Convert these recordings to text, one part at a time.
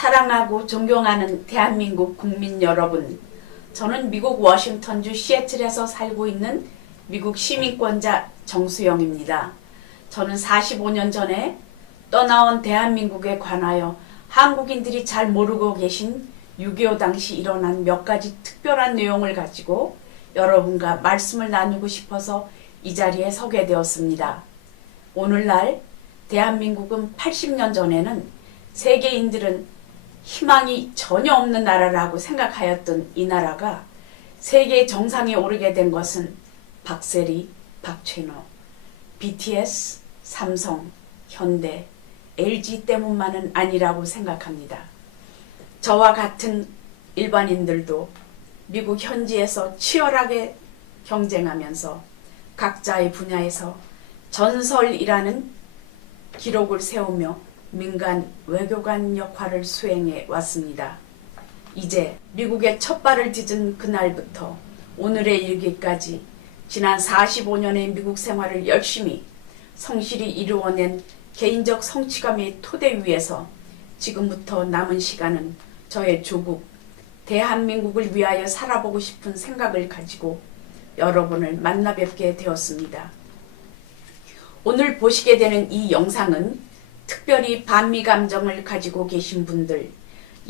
사랑하고 존경하는 대한민국 국민 여러분, 저는 미국 워싱턴주 시애틀에서 살고 있는 미국 시민권자 정수영입니다. 저는 45년 전에 떠나온 대한민국에 관하여 한국인들이 잘 모르고 계신 6.25 당시 일어난 몇 가지 특별한 내용을 가지고 여러분과 말씀을 나누고 싶어서 이 자리에 서게 되었습니다. 오늘날 대한민국은 80년 전에는 세계인들은 희망이 전혀 없는 나라라고 생각하였던 이 나라가 세계 정상에 오르게 된 것은 박세리, 박찬호, BTS, 삼성, 현대, LG 때문만은 아니라고 생각합니다. 저와 같은 일반인들도 미국 현지에서 치열하게 경쟁하면서 각자의 분야에서 전설이라는 기록을 세우며 민간 외교관 역할을 수행해 왔습니다. 이제 미국에 첫 발을 디딘 그날부터 오늘에 이르기까지 지난 45년의 미국 생활을 열심히 성실히 이루어낸 개인적 성취감의 토대 위에서 지금부터 남은 시간은 저의 조국 대한민국을 위하여 살아보고 싶은 생각을 가지고 여러분을 만나 뵙게 되었습니다. 오늘 보시게 되는 이 영상은 특별히 반미 감정을 가지고 계신 분들,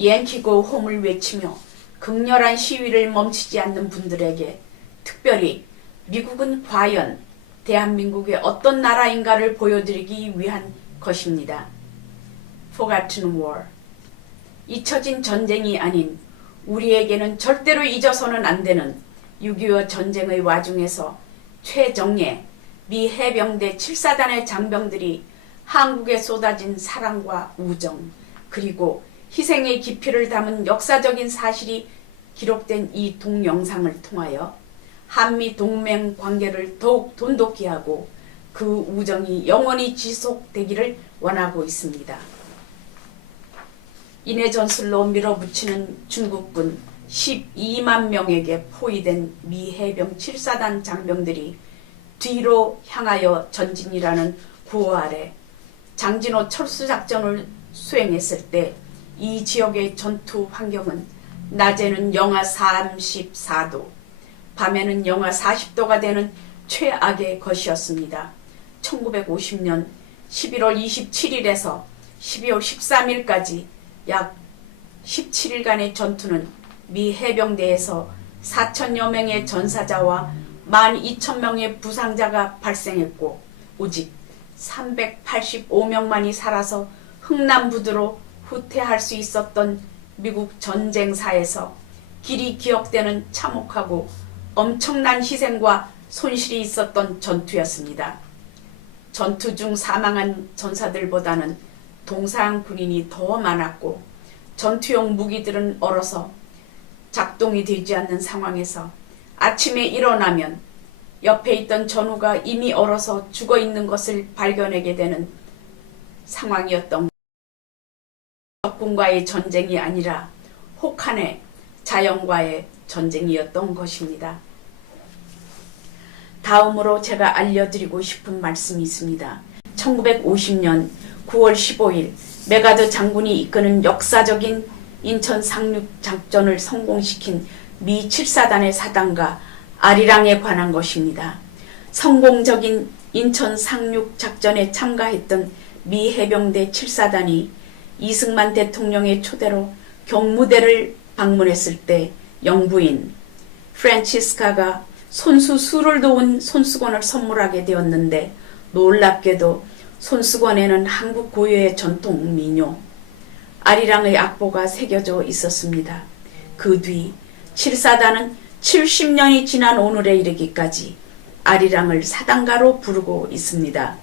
양키고 홈을 외치며 극렬한 시위를 멈추지 않는 분들에게 특별히 미국은 과연 대한민국의 어떤 나라인가를 보여드리기 위한 것입니다. Forgotten War. 잊혀진 전쟁이 아닌 우리에게는 절대로 잊어서는 안 되는 6.25 전쟁의 와중에서 최정예 미 해병대 7사단의 장병들이 한국에 쏟아진 사랑과 우정 그리고 희생의 깊이를 담은 역사적인 사실이 기록된 이 동영상을 통하여 한미 동맹 관계를 더욱 돈독히 하고 그 우정이 영원히 지속되기를 원하고 있습니다. 인해 전술로 밀어붙이는 중국군 12만 명에게 포위된 미 해병 7사단 장병들이 뒤로 향하여 전진이라는 구호 아래 장진호 철수작전을 수행했을 때 이 지역의 전투 환경은 낮에는 영하 34도, 밤에는 영하 40도가 되는 최악의 것이었습니다. 1950년 11월 27일에서 12월 13일까지 약 17일간의 전투는 미 해병대에서 4천여 명의 전사자와 12,000명의 부상자가 발생했고 오직 385명만이 살아서 흥남부두로 후퇴할 수 있었던 미국 전쟁사에서 길이 기억되는 참혹하고 엄청난 희생과 손실이 있었던 전투였습니다. 전투 중 사망한 전사들보다는 동사한 군인이 더 많았고 전투용 무기들은 얼어서 작동이 되지 않는 상황에서 아침에 일어나면 옆에 있던 전우가 이미 얼어서 죽어 있는 것을 발견하게 되는 상황이었던 적군과의 전쟁이 아니라 혹한의 자연과의 전쟁이었던 것입니다. 다음으로 제가 알려드리고 싶은 말씀이 있습니다. 1950년 9월 15일 메가더 장군이 이끄는 역사적인 인천 상륙 작전을 성공시킨 미 7사단의 사단과 아리랑에 관한 것입니다. 성공적인 인천 상륙 작전에 참가했던 미 해병대 7사단이 이승만 대통령의 초대로 경무대를 방문했을 때 영부인 프란치스카가 손수 수를 도운 손수건을 선물하게 되었는데 놀랍게도 손수건에는 한국 고유의 전통 민요 아리랑의 악보가 새겨져 있었습니다. 그 뒤 7사단은 70년이 지난 오늘에 이르기까지 아리랑을 사단가로 부르고 있습니다.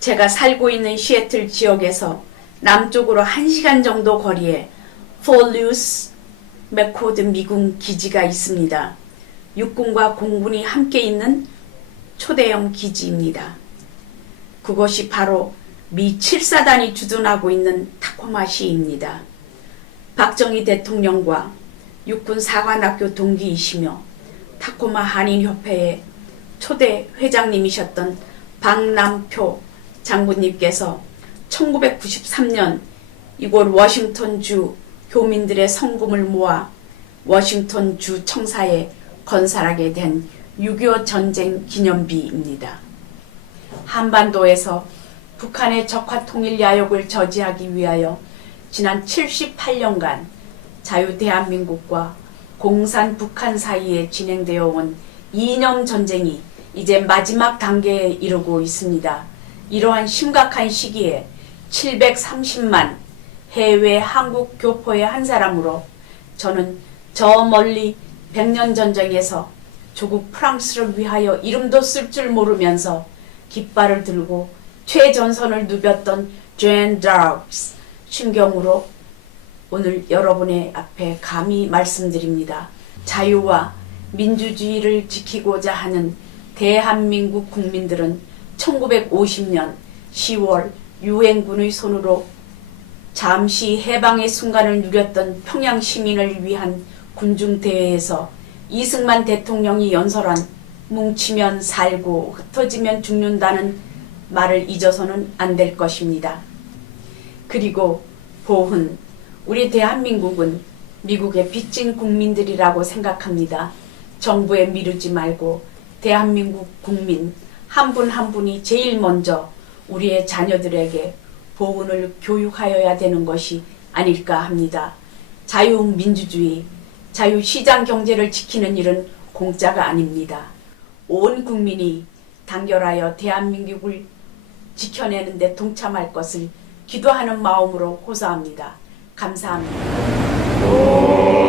제가 살고 있는 시애틀 지역에서 남쪽으로 1시간 정도 거리에 폴루스 맥코드 미군 기지가 있습니다. 육군과 공군이 함께 있는 초대형 기지입니다. 그것이 바로 미 7사단이 주둔하고 있는 타코마시입니다. 박정희 대통령과 육군 사관학교 동기이시며 타코마 한인협회의 초대 회장님이셨던 박남표 장군님께서 1993년 이곳 워싱턴주 교민들의 성금을 모아 워싱턴주 청사에 건설하게 된 6.25 전쟁 기념비입니다. 한반도에서 북한의 적화 통일 야욕을 저지하기 위하여 지난 78년간 자유대한민국과 공산 북한 사이에 진행되어 온 이념 전쟁이 이제 마지막 단계에 이르고 있습니다. 이러한 심각한 시기에 730만 해외 한국 교포의 한 사람으로 저는 저 멀리 100년 전쟁에서 조국 프랑스를 위하여 이름도 쓸 줄 모르면서 깃발을 들고 최전선을 누볐던 존 다크스 심경으로 오늘 여러분의 앞에 감히 말씀드립니다. 자유와 민주주의를 지키고자 하는 대한민국 국민들은 1950년 10월 유엔군의 손으로 잠시 해방의 순간을 누렸던 평양 시민을 위한 군중대회에서 이승만 대통령이 연설한 뭉치면 살고 흩어지면 죽는다는 말을 잊어서는 안 될 것입니다. 그리고 보훈, 우리 대한민국은 미국의 빚진 국민들이라고 생각합니다. 정부에 미루지 말고 대한민국 국민 한 분 한 분이 제일 먼저 우리의 자녀들에게 보훈을 교육하여야 되는 것이 아닐까 합니다. 자유민주주의, 자유시장 경제를 지키는 일은 공짜가 아닙니다. 온 국민이 단결하여 대한민국을 지켜내는 데 동참할 것을 기도하는 마음으로 호소합니다. 감사합니다.